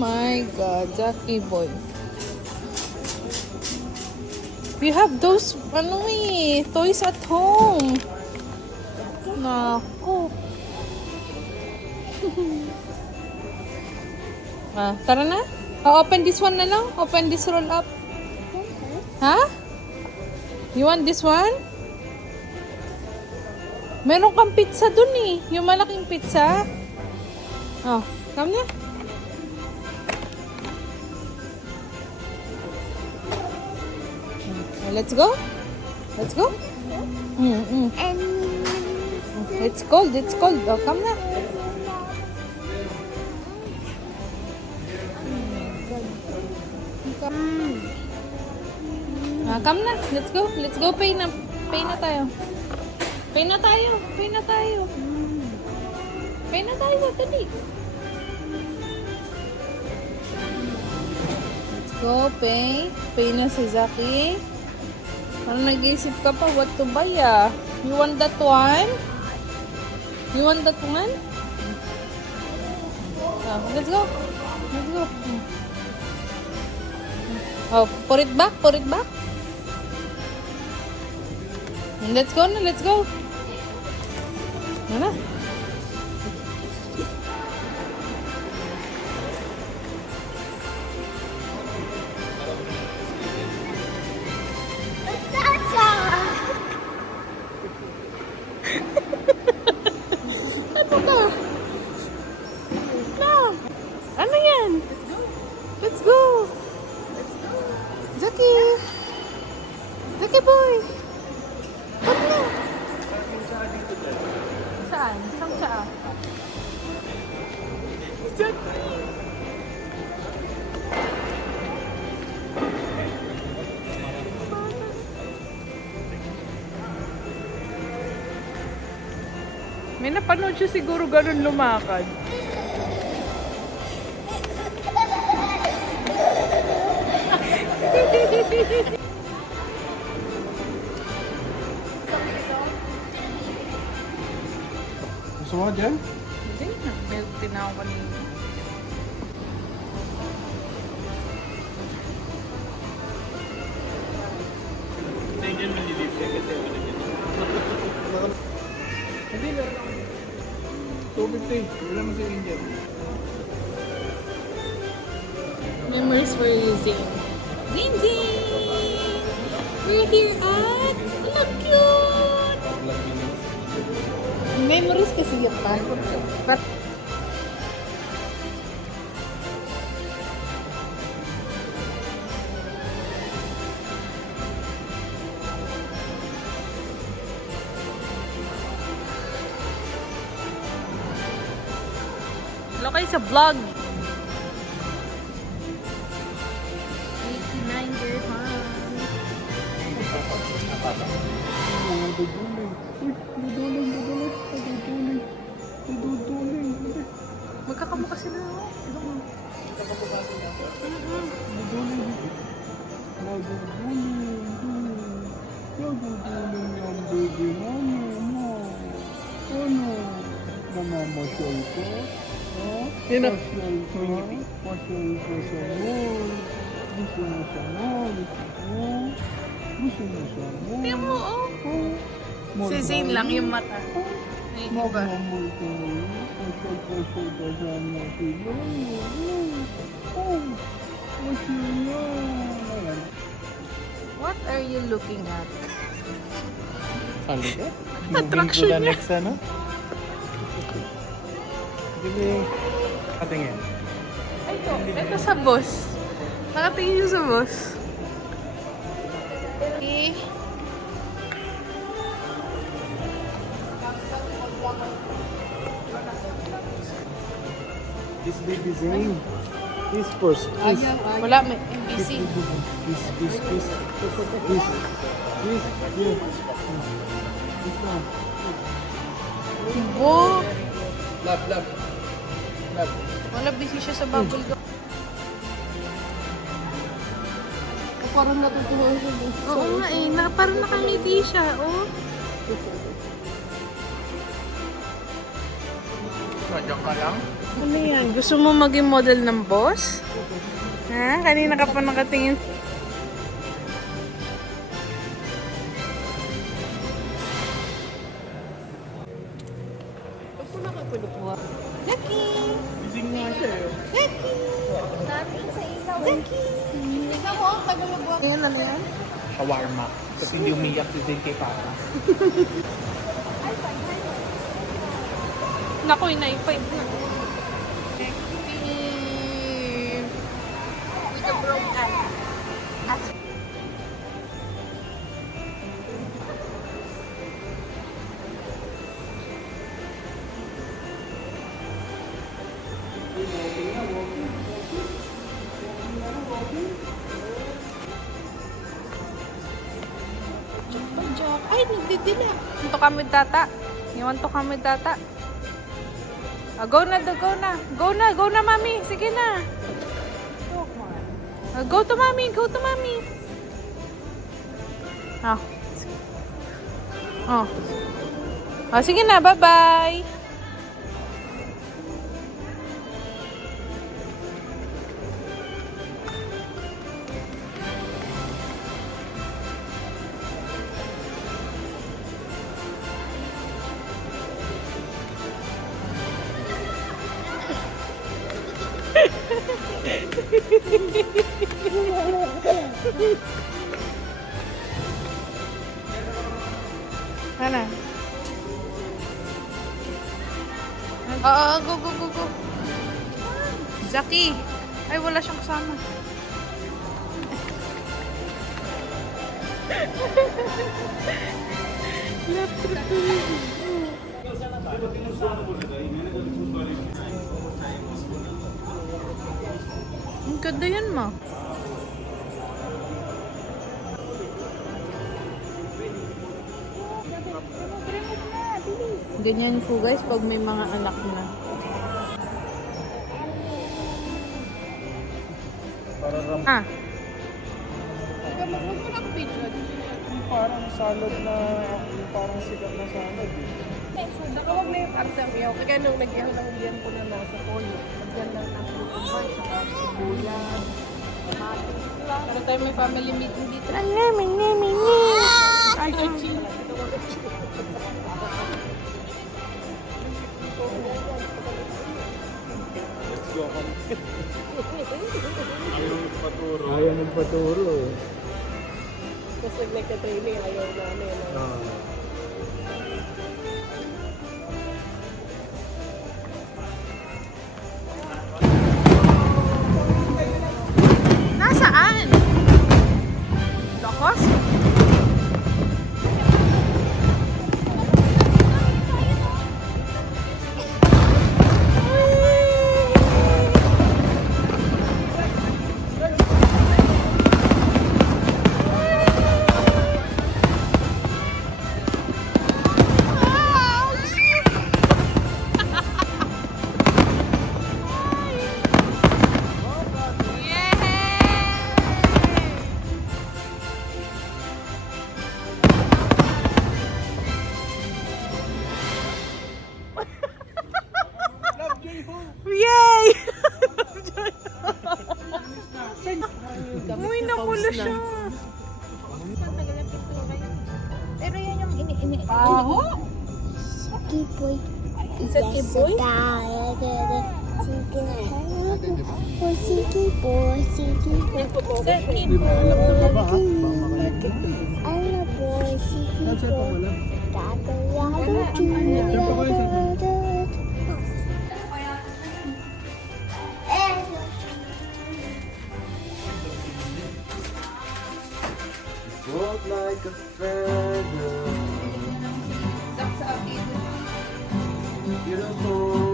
my God, Jackie boy. We have those, toys at home. Naku. Tara na. Open this one na lang. Open this roll up. Ha? You want this one? Meron kang pizza dun eh. Yung malaking pizza. Oh, come na. Let's go. Let's go. And It's cold. It's cold. Oh, come na. Come na. Let's go. Let's go. Pay na. Pay na tayo. Pay na tayo. Pay na tayo. Pay na tayo. Dali. Let's go. Pay. Pay na si Zaki. Parang nag-iisip ka pa what to buy ah. You want that one? You want that one? Oh, let's go. Let's go. Oh, put it back. Put it back. Let's go na. Let's go. Ano? Ano ka? Na. Ano yan? Let's go. Zaki. Zaki boy. Come na. Saan? Saan siya? Zaki. May napanood siya siguro ganun lumakad. Gusto mo dyan? Hindi, nag-milk din ako kanina. Hindi, meron ako. 250. Wala mo si Angel. Memories for you, Zane. Zane, Zane! We're here at... Look cute! Memories kasi yung pa. Hello kayo sa vlog. 89 dirham. Magkakamukha sila. Namamasyal ko. Sino? Masyal ko sa mall. Gusto mo sa mall. Gusto mo sa mall. Tingnan mo, oh. Si Zane lang yung mata. Ay, iba. Magmamol ko ngayon. Masyal ka sana sila. Masyal na. What are you looking at? Sali ka? Attraction Moving to the niya. next ano? Give patingin. Ito sa boss. Nakatingin yung sa boss. Okay. This baby Zane. This first. This. Wala, may MBC. This. This one. Bo! Love. Wala, busy siya sa bubble gum. parang natutuwa siya. Oo nga eh, parang nakangiti siya, oh. Diyan ka lang? Ano yan? Gusto mo maging model ng boss? Ha? Kanina ka pa nakatingin. Ba't ko nakapulupuha? Lucky! Gising nga siya eh. Lucky! Dami sa ilaw. Ikaw mo, tagalubuha. Ayan, ano yan? Shawarma. Kasi hindi umiyak si Zin kay Papa. Naku, ina-5 na. With a broke eye. Jack. Ay, nagdidila. Ito kami data. You want to kami data? Ah, go na, go na. Go na, go na, mami. Sige na. Ah, go to mami, go to mami. Ah. Oh. Ah, sige na, bye-bye. Ano? Oo, go, go, go, go. Jackie. Ay, wala siyang kasama. Ang ganda yan, ma. Ganyan po guys pag may mga anak na. Ah, Huwag mo nakapidyo. Yung parang salad na, yung parang sikat na salad eh. Saka huwag na yung artemyaw. Kaya nung nagyan lang yan ko na nasa toyo. Nagyan lang ang lutupan, saka sibuyas, kamatis lang. para tayo may family meeting dito. Ay, chill. Ayaw magpaturo eh. Kasi nagka-training, ayaw namin. Nasaan? Lokos? Yay! Uy, napula siya. Pero yan yung ini-ini. Aho? Kipoy. Is that kipoy? Sige po. Hindi mo alam na ba ha? Ano po, sige Saan siya pa wala? Float like a feather, beautiful.